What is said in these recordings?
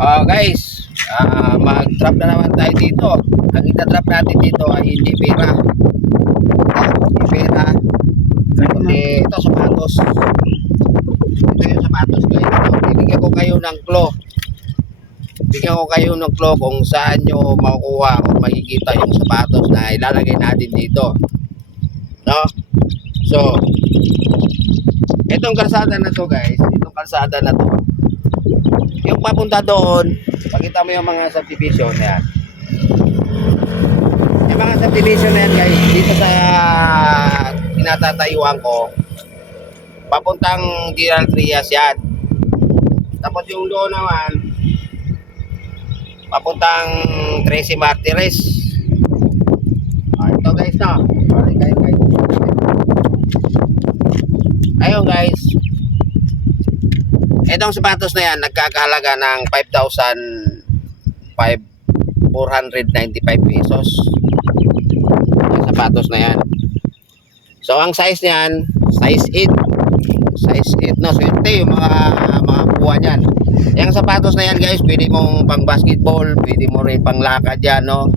Guys, mag-drop na naman tayo dito. Ang ita-drop natin dito ay hindi pera. Hindi pera. Kundi ito sapatos. Ito yung sapatos guys. Bibigyan ko kayo ng clue. Bigyan ko kayo ng clue kung saan nyo makukuha o makikita yung sapatos na ilalagay natin dito. No? So, itong kalsada na to guys, itong kalsada na to, yung papunta doon, pakita mo yung mga subdivision na yan. Yung mga subdivision na yan guys, dito sa tinatatayuan ko, papuntang General Trias yan. Tapos yung doon naman, papuntang 13 Martires. Ito guys na. Ayun guys, itong sapatos na yan nagkakahalaga ng 5,495 pesos. Yung sapatos na yan. So ang size niyan, size 8. Size 8 no, swerte yung mga buwan niyan. Yung sapatos na yan guys, pwede mong pang basketball, pwede mo rin pang lakad yan, no.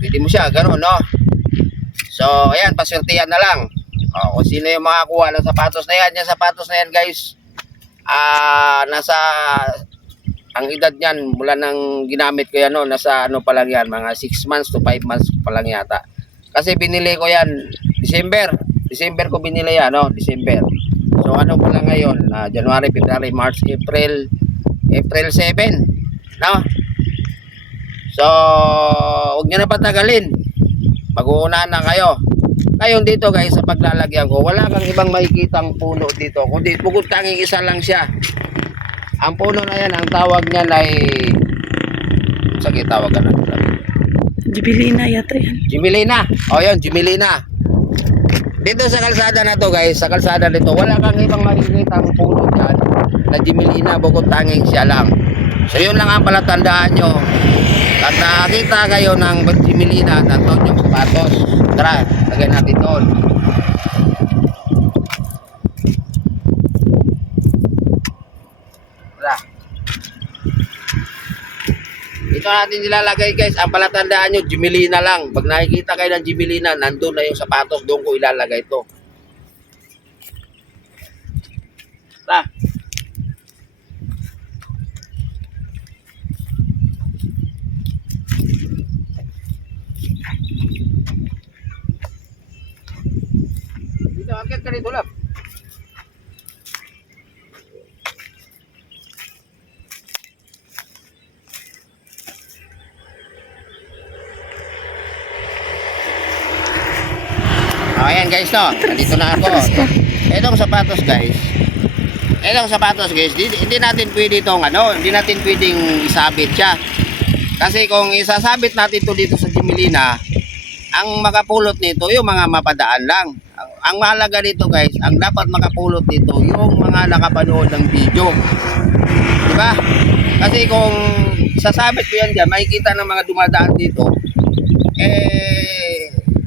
Pwede mo siya gano'n, no. So ayan, paswertihan na lang. Kung sino yung makakuha ng sapatos na yan. Yung sapatos na yan guys, nasa ang edad niyan mula nang ginamit ko yan, no, nasa ano pa lang yan, mga 6 months to 5 months pa lang yata. Kasi binili ko yan December ko binili yan, no, December. So ano pa lang ngayon, January, February, March, April 7, no. So huwag niyo na patagalin, mag-uunahan na kayo. Ngayon dito guys, sa paglalagyan ko, wala kang ibang makikitang puno dito, kundi bukod tanging isa lang siya. Ang puno na yan, ang tawag niyan ay, sige, tawag ka na. Jubilina yata yan. Jubilina. O yun, Jubilina. Dito sa kalsada na to guys, sa kalsada nito, wala kang ibang makikitang puno dyan na Jubilina, bukod tanging siya lang. So yun lang ang palatandaan nyo. At nakakita kayo ng Jubilina, nandun yung sapatos. Tara, lagay natin doon. Tara. Ito natin nilalagay guys. Ang palatandaan nyo, Jubilina lang. Pag nakikita kayo ng Jubilina, nandun na yung sapatos. Doon ko ilalagay ito. Tara. Dito, akit ka dito lang. Ayan guys, no, nandito na ako. Itong sapatos guys, hindi natin pwede itong hindi natin pwedeng isabit siya. Kasi kung isasabit natin ito dito sa Jubilina, ang makapulot nito yung mga mapadaan lang. Ang mahalaga dito guys, ang dapat makapulot nito yung mga nakapanood ng video, di ba? Kasi kung sasabit ko yan dyan, makikita ng mga dumadaan dito,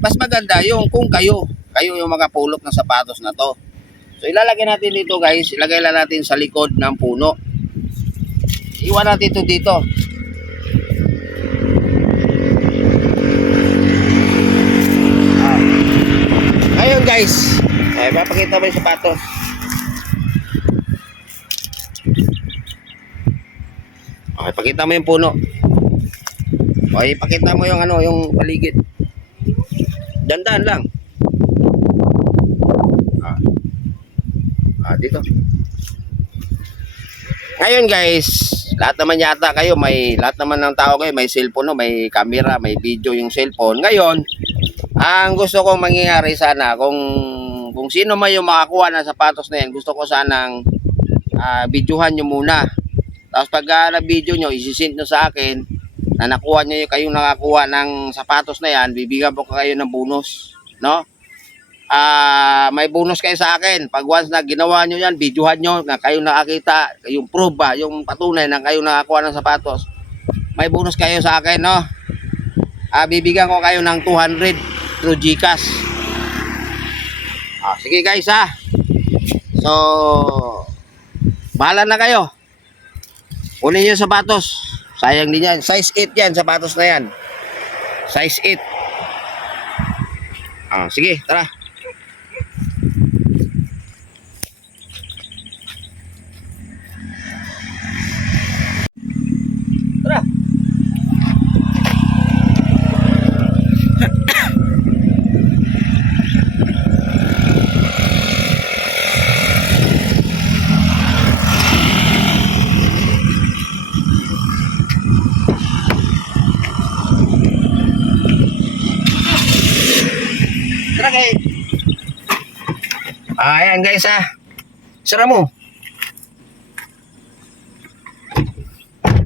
mas maganda yung kung kayo yung makapulot ng sapatos na to. So ilalagay natin dito guys, ilagay lang natin sa likod ng puno. Iwan natin ito dito. Ngayon guys, papakita mo yung sapatos. Okay, pakita mo yung puno. Okay, pakita mo yung yung paligid. Dandan lang. Dito. Ngayon guys, lahat naman yata kayo, lahat naman ng tao kayo may cellphone, no? May camera, may video yung cellphone. Ngayon, ang gusto kong mangyayari sana, kung sino man yung makakuha ng sapatos na yan, gusto ko sanang videohan nyo muna. Tapos pag na-video nyo, isisend nyo sa akin na nakuha nyo kayong nakakuha ng sapatos na yan, bibigyan po kayo ng bonus, no? May bonus kayo sa akin. Pag once na ginawa nyo yan, videohan nyo na kayo nakakita, yung proof ba, yung patunay na kayo nakakuha ng sapatos, may bonus kayo sa akin, no? Bibigyan ko kayo ng 200 through GCash. Sige guys, So bahala na kayo. Kunin yung sapatos. Sayang din yan. Size 8 yan, sapatos na yan. Size 8. Ah, sige, tara. Tara. Tara kay. Ayan guys Sara mo.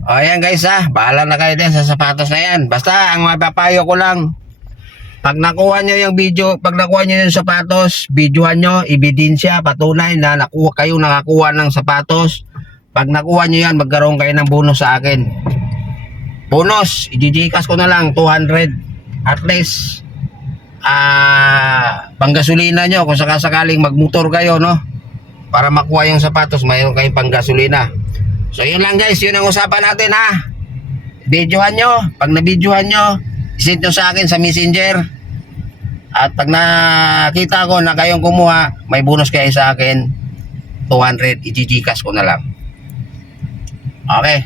Ayan guys bahala na kayo din sa sapatos na yan. Basta ang mapapayo ko lang, pag nakuha nyo yung video, pag nakuha nyo yung sapatos, videohan nyo, ebidensya, patunay na kayo nakakuha ng sapatos. Pag nakuha nyo yan, magkaroon kayo ng bonus sa akin. Bonus, i-gcash ko na lang 200 at least panggasolina nyo kung sakasakaling magmotor kayo, no, para makuha yung sapatos, mayroon kayong panggasolina. So yun lang guys, yun ang usapan natin videohan nyo, pag na-videohan nyo, send nyo sa akin sa messenger, at pag nakita ko na kayong kumuha, may bonus kayo sa akin 200, i-gcash ko na lang. Okay.